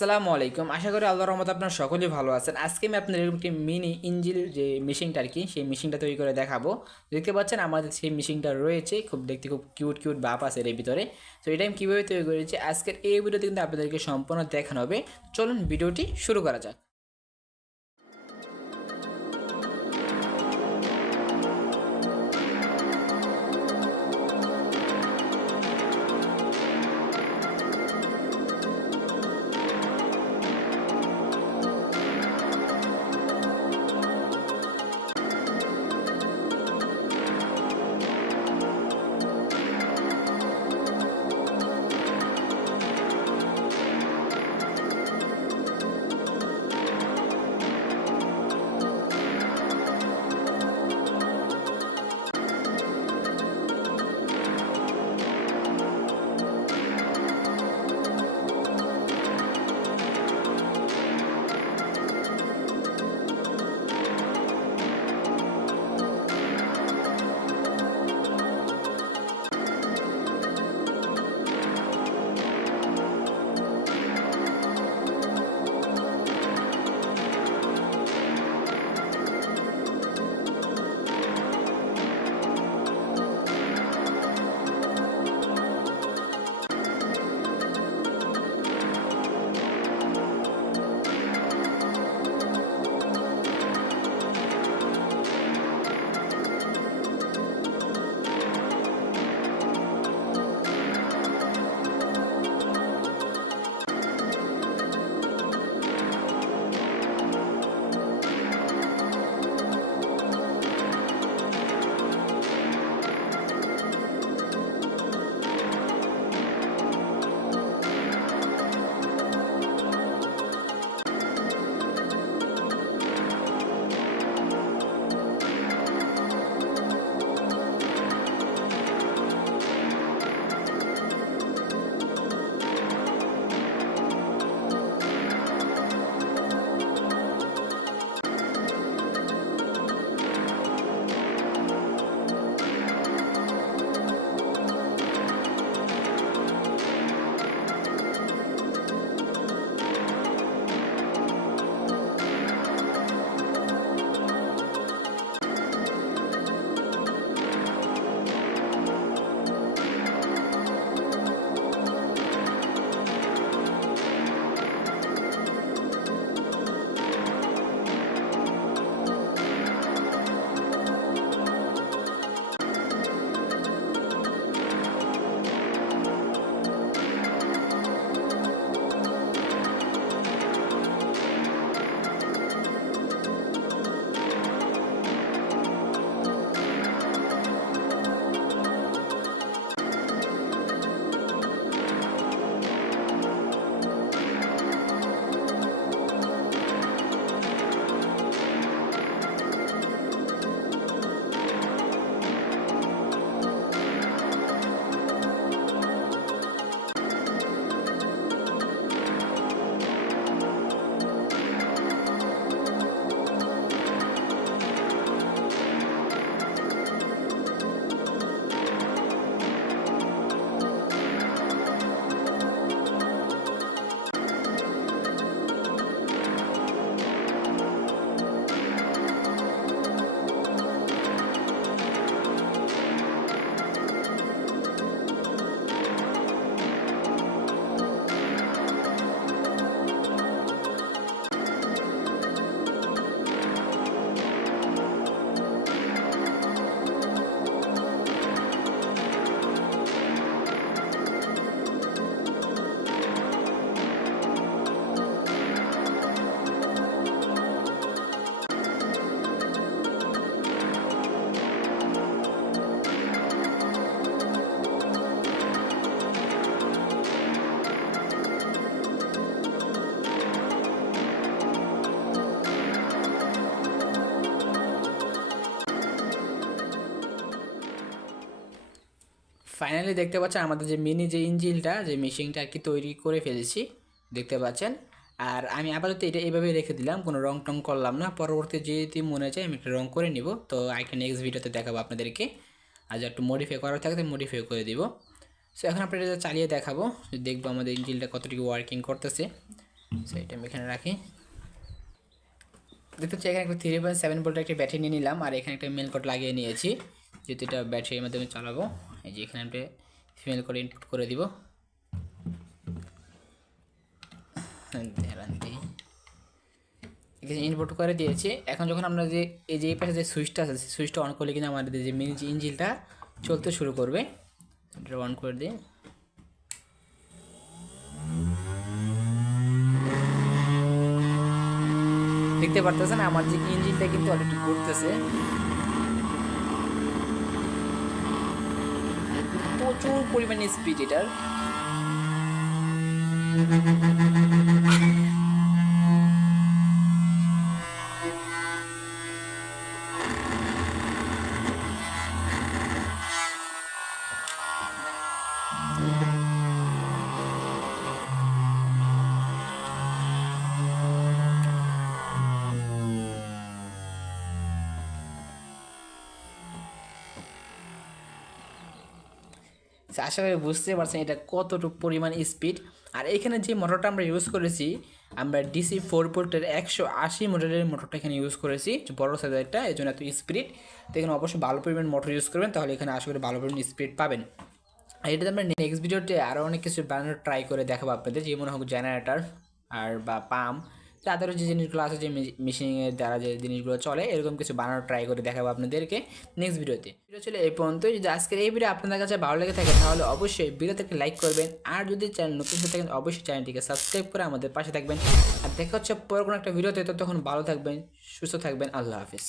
আসসালামু আলাইকুম। আশা করি আল্লাহর রহমতে আপনারা সকলেই ভালো আছেন। আজকে আমি আপনাদের এরকম একটি মিনি ইঞ্জিল যে মেশিনটা আর কি, সেই মেশিনটা তৈরি করে দেখাবো। দেখতে পাচ্ছেন আমাদের সেই মেশিনটা রয়েছে, দেখতে খুব কিউট কিউট ভাব আছে এর ভিতরে। তো এটা আমি কীভাবে তৈরি করেছি আজকের এই ভিডিওতে কিন্তু আপনাদেরকে সম্পূর্ণ দেখানো হবে। চলুন ভিডিওটি শুরু করা যাক। ফাইনালি দেখতে পাচ্ছেন আমাদের যে মিনি যে ইঞ্জিনটা যে মেশিনটা আর কি তৈরি করে ফেলেছি, দেখতে পাচ্ছেন। আর আমি আপাতত এটা এইভাবে রেখে দিলাম, কোনো রং টং করলাম না। পরবর্তী যদি মনে চায় আমি একটা রং করে নিব, তো একটা নেক্সট ভিডিওতে দেখাবো আপনাদেরকে। আর যে একটু মডিফাই করার থাকলে মডিফাই করে দিব। সো এখন আপনারা এটা চালিয়ে দেখাবো, দেখবো আমাদের ইঞ্জিনটা কতটুকু ওয়ার্কিং করতেছে। সো এটা আমি এখানে রাখি। দেখতে পাচ্ছি এখানে একটা 3.7 ভোল্টের একটা ব্যাটারি নিয়ে নিলাম, আর এখানে একটা মেল কোড লাগিয়ে নিয়েছি, যেহেতু এটা ব্যাটারির মাধ্যমে চালাবো। এই যে এখানে একটা ফিমেল কোড ইনপুট করে দিব। এখানে ইনপুট করে দিয়েছি। এখন যখন আমরা যে এই যে এই পাশে যে সুইচটা আছে, সুইচটা অন করলে কিনা আমাদের যে মিনি ইঞ্জিনটা চলতে শুরু করবে। এটা অন করে দিই। দেখতে পারতেছেন আমার যে ইঞ্জিনটা কিন্তু অলরেডি ঘুরতেছে, প্রচুর পরিমাণে স্পিড এটার। আশা করি বুঝতে পারছেন এটা কতটুকু পরিমাণ স্পিড। আর এখানে যে মোটরটা আমরা ইউজ করেছি, আমরা ডিসি 4 ভোল্টের 180 মডেলের মোটরটা এখানে ইউজ করেছি, বড় সাইজেরটা, এই জন্য এত স্পিড। তো এখানে অবশ্যই ভালো পরিমাণ মোটর ইউজ করবেন, তাহলে এখানে আশা করি ভালো পরিমাণ স্পিড পাবেন। আর এটাতে আমরা নেক্সট ভিডিওতে আরও অনেক কিছু বানানোর ট্রাই করে দেখাবো আপনাদের, যেমন হোক জেনারেটর আর বা পাম্প, তাদেরও যে জিনিসগুলো আছে, যে মেশিনের দ্বারা যে জিনিসগুলো চলে, এরকম কিছু বানানোর ট্রাই করে দেখাবো আপনাদেরকে নেক্সট ভিডিওতে। ভিডিও চলে এই পর্যন্তই। যদি আজকের এই ভিডিও আপনাদের কাছে ভালো লেগে থাকে তাহলে অবশ্যই ভিডিওটাকে লাইক করবেন, আর যদি চ্যানেল নতুন হয়ে থাকেন অবশ্যই চ্যানেলটিকে সাবস্ক্রাইব করে আমাদের পাশে থাকবেন। আর দেখা হচ্ছে পরে কোনো একটা ভিডিওতে, ততক্ষণ ভালো থাকবেন, সুস্থ থাকবেন, আল্লাহ হাফিজ।